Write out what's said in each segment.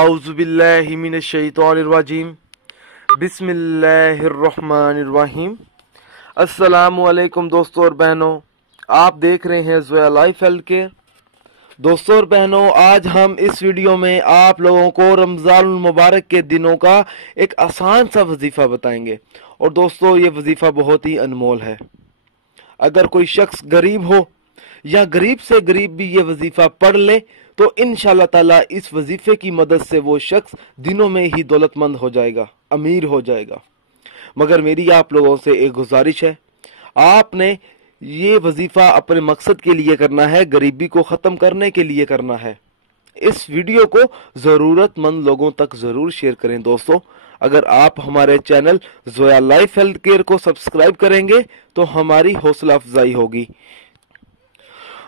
औज़ुबिल्लाहि मिनश्शैतानिर्रजीम बिस्मिल्लाहिर्रहमानिर्रहीम। अस्सलामु अलैकुम दोस्तों और बहनों, आप देख रहे हैं ज़ोया लाइफ हेल्थ केयर। दोस्तों और बहनों, आज हम इस वीडियो में आप लोगों को रमज़ान मुबारक के दिनों का एक आसान सा वजीफ़ा बताएंगे। और दोस्तों, ये वजीफ़ा बहुत ही अनमोल है। अगर कोई शख्स गरीब हो या गरीब से गरीब भी ये वजीफ़ा पढ़ ले तो इंशाअल्लाह ताला इस वजीफे की मदद से वो शख्स दिनों में ही दौलतमंद हो जाएगा, अमीर हो जाएगा। मगर मेरी आप लोगों से एक गुजारिश है, आपने ये वजीफा अपने मकसद के लिए करना है, गरीबी को ख़त्म करने के लिए करना है। इस वीडियो को ज़रूरतमंद लोगों तक ज़रूर शेयर करें। दोस्तों, अगर आप हमारे channel Zoya life health care को सब्सक्राइब करेंगे तो हमारी हौसला अफजाई होगी।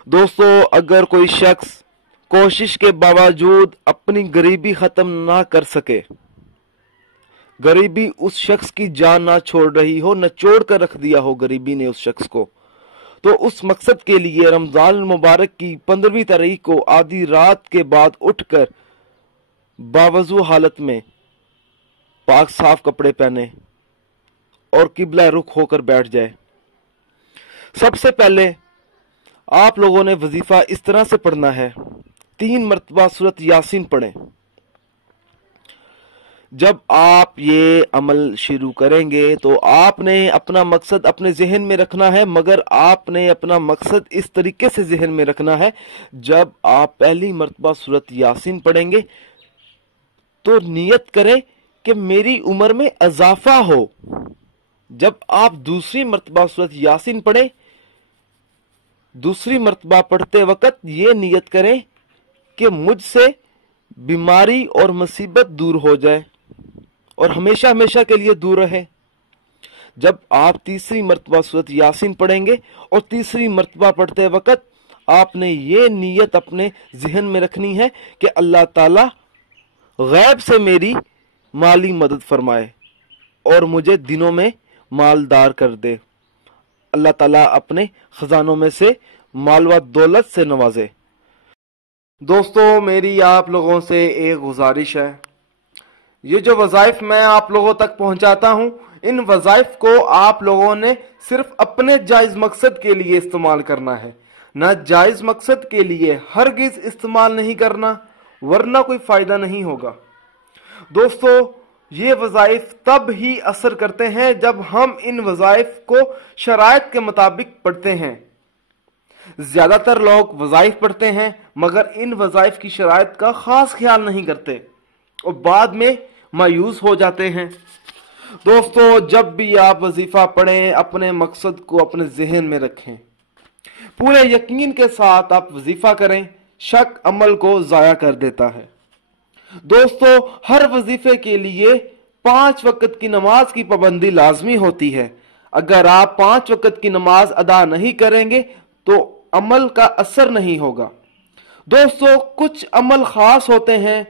दोस्तों, अगर कोई शख्स कोशिश के बावजूद अपनी गरीबी खत्म ना कर सके, गरीबी उस शख्स की जान ना छोड़ रही हो, न छोड़ कर रख दिया हो गरीबी ने उस शख्स को, तो उस मकसद के लिए रमजान मुबारक की 15वीं तारीख को आधी रात के बाद उठकर बावजू हालत में पाक साफ कपड़े पहने और किबला रुख होकर बैठ जाए। सबसे पहले आप लोगों ने वजीफा इस तरह से पढ़ना है, 3 मरतबा सूरत यासीन पढ़ें। जब आप ये अमल शुरू करेंगे तो आपने अपना मकसद अपने जहन में रखना है, मगर आपने अपना मकसद इस तरीके से जहन में रखना है, जब आप पहली मरतबा सूरत यासीन पढ़ेंगे तो नियत करें कि मेरी उम्र में इजाफा हो। जब आप दूसरी मरतबा सूरत यासीन पढ़ें, दूसरी मरतबा पढ़ते वक्त ये नियत करें कि मुझसे बीमारी और मुसीबत दूर हो जाए और हमेशा हमेशा के लिए दूर रहे। जब आप तीसरी मरतबा सूरत यासीन पढ़ेंगे और तीसरी मरतबा पढ़ते वक्त आपने ये नियत अपने जहन में रखनी है कि अल्लाह ताला गैब से मेरी माली मदद फरमाए और मुझे दिनों में मालदार कर दे। अल्लाह ताला अपने खजानों में से माल व दौलत से नवाजे। दोस्तों, मेरी आप लोगों से एक गुजारिश है, ये जो वज़ाइफ मैं आप लोगों तक पहुंचाता हूं, इन वज़ाइफ को आप लोगों ने सिर्फ अपने जायज़ मकसद के लिए इस्तेमाल करना है, ना जायज़ मकसद के लिए हरगिज़ इस्तेमाल नहीं करना, वरना कोई फ़ायदा नहीं होगा। दोस्तों, ये वज़ाइफ तब ही असर करते हैं जब हम इन वज़ाइफ को शराइत के मुताबिक पढ़ते हैं। ज्यादातर लोग वज़ाइफ पढ़ते हैं मगर इन वज़ाइफ की शराइत का खास ख्याल नहीं करते और बाद में मायूस हो जाते हैं। दोस्तों, जब भी आप वजीफा पढ़ें, अपने मकसद को अपने जहन में रखें, पूरे यकीन के साथ आप वजीफा करें। शक अमल को जाया कर देता है। दोस्तों, हर वजीफे के लिए 5 वक्त की नमाज की पाबंदी लाजमी होती है। अगर आप 5 वक्त की नमाज अदा नहीं करेंगे तो अमल का असर नहीं होगा। दोस्तों, कुछ अमल खास होते हैं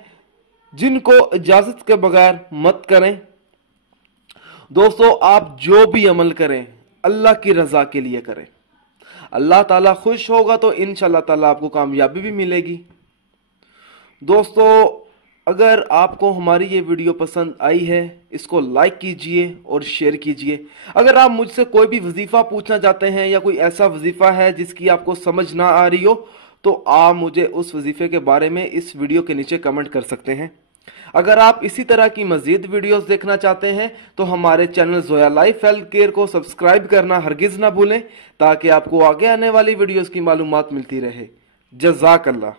जिनको इजाजत के बगैर मत करें। दोस्तों, आप जो भी अमल करें अल्लाह की रजा के लिए करें। अल्लाह ताला खुश होगा तो इंशाअल्लाह ताला आपको कामयाबी भी मिलेगी। दोस्तों, अगर आपको हमारी ये वीडियो पसंद आई है, इसको लाइक कीजिए और शेयर कीजिए। अगर आप मुझसे कोई भी वजीफा पूछना चाहते हैं या कोई ऐसा वजीफा है जिसकी आपको समझ ना आ रही हो तो आप मुझे उस वजीफे के बारे में इस वीडियो के नीचे कमेंट कर सकते हैं। अगर आप इसी तरह की मजीद वीडियोस देखना चाहते हैं तो हमारे channel Zoya life health care को सब्सक्राइब करना हरगिज़ ना भूलें, ताकि आपको आगे आने वाली वीडियोस की मालूमात मिलती रहे। जज़ाकल्लाह।